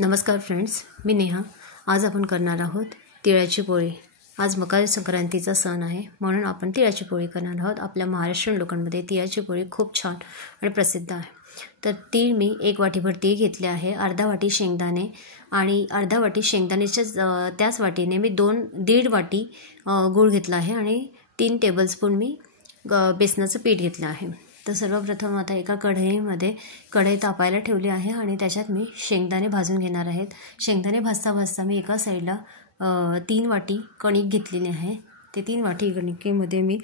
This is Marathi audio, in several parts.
नमस्कार फ्रेंड्स, मी नेहा। आज आपण करणार आहोत तिळाची पोळी। आज मकर संक्रांतीचा सण आहे, म्हणून आपण तिळाची पोळी करणार आहोत। आपल्या महाराष्ट्रीयन लोकांमध्ये तिळाची पोळी खूप छान आणि प्रसिद्ध आहे। तर तीळ मी 1 वाटीभर तीळ घेतले आहे, अर्धा वाटी शेंगदाणे आणि अर्धा वाटी शेंगदाण्याच्या त्याच वाटीने मी 1.5 वाटी गूळ घेतला आहे आणि 3 टेबलस्पून मी बेसनाचं पीठ घेतलं आहे। तर सर्वप्रथम आता एका कढई तापायला ठेवली आहे आणि त्याच्यात मी शेंगदाणे भाजून घेणार आहेत। शेंगदाणे भाजता भाजता मी एका साईडला 3 वाटी कणिक घेतलेली आहे। ते 3 वाटी कणिकेमध्ये मी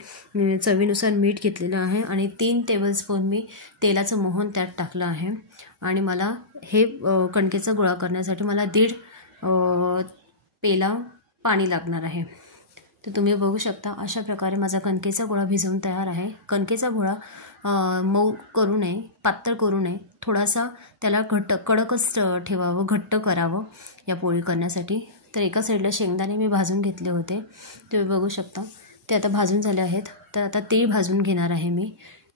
चवीनुसार मीठ घेतलेलं आहे आणि 3 टेबलस्पून मी तेलाचं मोहन त्यात टाकलं आहे। आणि मला हे कणकेचा गोळा करण्यासाठी मला 1.5 पेला पाणी लागणार आहे। तर तुम्ही बघू शकता अशा प्रकारे माझा कणकेचा गोळा भिजवून तयार आहे। कणकेचा गोळा मऊ करू नये, पातळ करू नये, थोडासा त्याला कडकच ठेवावं, घट्ट करावं या पोळी करण्यासाठी। तर एका साईडला शेंगदाणे मी भाजून घेतले होते, तुम्ही बघू शकता ते आता भाजून झाले आहेत। तर आता तीळ भाजून घेणार आहे मी।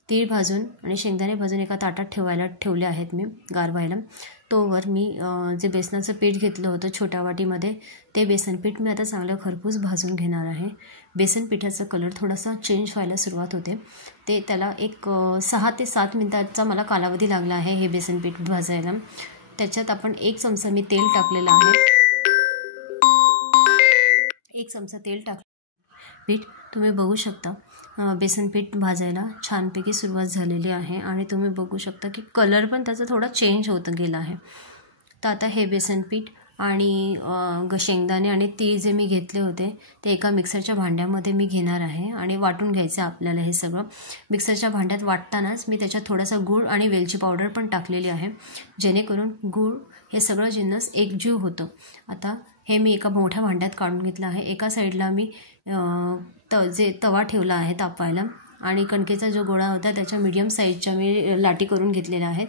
तीळ भाजून आणि शेंगदाणे भाजून एका ताटात ठेवले आहेत मी गार व्हायला। तोवर मी जे बेसनाचं पीठ घेतलं होतं छोट्या वाटीमध्ये, ते बेसन पीठ मी आता चांगलं खरपूस भाजून घेणार आहे। बेसन पिठाचा कलर थोडासा चेंज व्हायला सुरुवात होते, ते त्याला एक 6 ते 7 मिनिटाचा मला कालावधी लागला आहे हे बेसन पीठ भाजायला। त्याच्यात आपण 1 चमचा मी तेल टाकलेलं आहे। 1 चमचा तेल पीठ तुम्ही बघू शकता बेसन पीठ भाजायला छानपैकी सुरुवात झालेली आहे आणि तुम्ही बघू शकता की कलर पण त्याचा थोडा चेंज होत गेला आहे। तर आता हे बेसन पीठ आणि शेंगदाणे आणि तीळ जे मी घेतले होते ते एका मिक्सरच्या भांड्यामध्ये मी घेणार आहे आणि वाटून घ्यायचं आपल्याला हे सगळं। मिक्सरच्या भांड्यात वाटतानाच मी त्याच्यात थोडासा गूळ आणि वेलची पावडर पण टाकलेली आहे, जेणेकरून गूळ हे सगळं जिन्नस एकजीव होतं। आता हे मी एका मोठ्या भांड्यात काढून घेतलं आहे। एका साईडला मी तवा ठेवला आहे तापायला आणि कणकेचा जो गोळा होता त्याच्या मीडियम साईजच्या मी लाटी करून घेतलेल्या आहेत।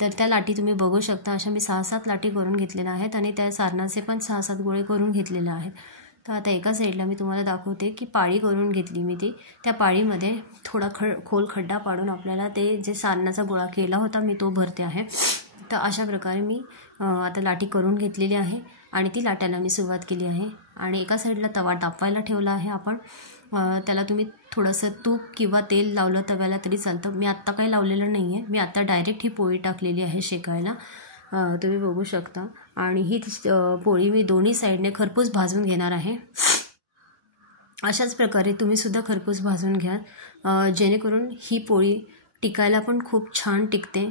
तर त्या लाटी तुम्ही बघू शकता अशा मी 6-7 लाटी करून घेतलेल्या आहेत आणि त्या सारणाचे पण 6-7 गोळे करून घेतलेले आहेत। तर आता एका साईडला मी तुम्हाला दाखवते की पाळी करून घेतली मी ती। त्या पाळीमध्ये थोडा खोल खड्डा पाडून आपल्याला ते जे सारणाचा गोळा केला होता मी तो भरते आहे। तर अशा प्रकारे मी आता लाटी करून घेतलेली आहे आणि ती लाटायला मी सुरुवात केली आहे। आणि एका साईडला तवा तापायला ठेवला आहे आपण। त्याला तुम्ही थोडंसं तूप किंवा तेल लावलं तव्याला तरी चालतं। मी आत्ता काही लावलेलं नाही आहे, मी आत्ता डायरेक्ट ही पोळी टाकलेली आहे शेकायला, तुम्ही बघू शकता। आणि ही पोळी मी दोन्ही साईडने खरपूस भाजून घेणार आहे। अशाच प्रकारे तुम्हीसुद्धा खरपूस भाजून घ्या, जेणेकरून ही पोळी टिकायला पण खूप छान टिकते,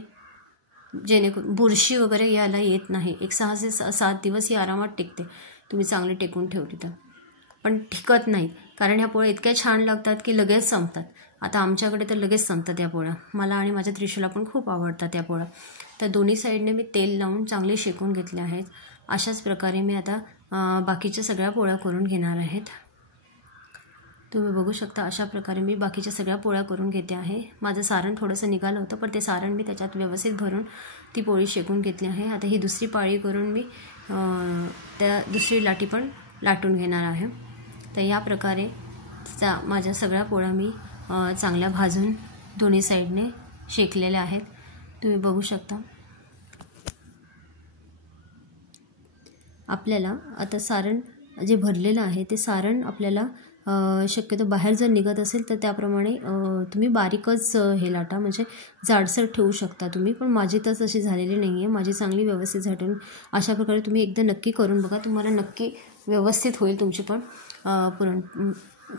जेणेकरून बुरशी वगैरे यायला येत नाही। एक 6 ते 7 दिवस ही आरामात टिकते, तुम्ही चांगली टेकून ठेवली तर। पण टिकत नाहीत, कारण ह्या पोळ्या इतक्या छान लागतात की लगेच संपतात। आता आमच्याकडे तर लगेच संपतात या पोळ्या, मला आणि माझ्या त्रिशूला पण खूप आवडतात या पोळ्या। तर दोन्ही साईडने मी तेल लावून चांगले शेकून घेतले आहेत। अशाच प्रकारे मी आता बाकीच्या सगळ्या पोळ्या करून घेणार आहेत। तुम्ही बघू शकता अशा प्रकारे मी बाकीच्या सगळ्या पोळ्या करून घेते आहे। माझं सारण थोडंसं निघालं होतं, पण ते सारण मी त्याच्यात व्यवस्थित भरून ती पोळी शेकून घेतली आहे। आता ही दुसरी पाळी करून मी त्या दुसरी लाटी पण लाटून घेणार आहे। तर या प्रकारे माझ्या सगळ्या पोळ्या मी चांगल्या भाजून दोन्ही साईडने शेकलेल्या आहेत, तुम्ही बघू शकता। आपल्याला आता सारण जे भरलेलं आहे ते सारण आपल्याला शक्यतो बाहेर जर निघत असेल तर त्याप्रमाणे तुम्ही बारीकच हे लाटा, म्हणजे जाडसर ठेवू शकता तुम्ही। पण माझी तर तशी झालेली नाही आहे, माझी चांगली व्यवस्थित झाटून अशा प्रकारे तुम्ही एकदा नक्की करून बघा, तुम्हाला नक्की व्यवस्थित होईल तुमची पण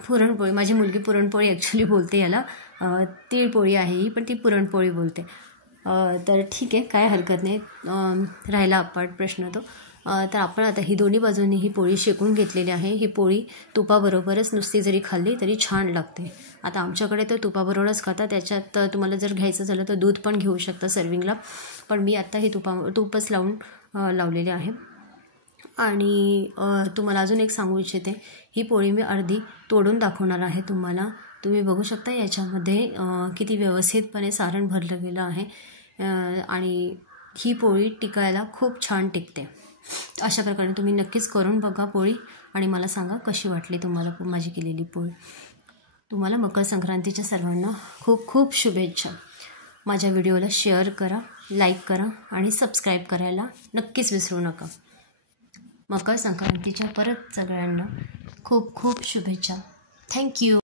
पुरणपोळी। माझी मुलगी पुरणपोळी ॲक्च्युली बोलते याला, तिळपोळी आहे ही, पण ती पुरणपोळी बोलते। तर ठीक आहे, काय हरकत नाही, राहिला अपाट प्रश्न तो। तर आपण आता ही दोन्ही बाजूंनी ही पोळी शेकून घेतलेली आहे। ही पोळी तुपाबरोबरच नुसती जरी खाल्ली तरी छान लागते। आता आमच्याकडे तर तुपाबरोबरच खातात, त्याच्यात तुम्हाला जर घ्यायचं झालं तर दूध पण घेऊ शकता सर्विंगला, पण मी आत्ता ही तूपच लावलेले आहे। आणि तुम्हाला अजून एक सांगू इच्छिते, ही पोळी मी अर्धी तोडून दाखवणार आहे तुम्हाला। तुम्ही बघू शकता याच्यामध्ये किती व्यवस्थितपणे सारण भरलं गेलं आहे आणि ही पोळी टिकायला खूप छान टिकते। अशा प्रकारे तुम्ही नक्कीच करून बघा पोळी आणि मला सांगा कशी वाटली तुम्हाला माझी केलेली पोळी। तुम्हाला मकर संक्रांतीच्या सर्वांना खूप खूप शुभेच्छा। माझ्या व्हिडिओला शेअर करा लाईक करा आणि सबस्क्राईब करायला नक्कीच विसरू नका. मकर संक्रांतीच्या परत सगळ्यांना खूप खूप शुभेच्छा. थँक्यू.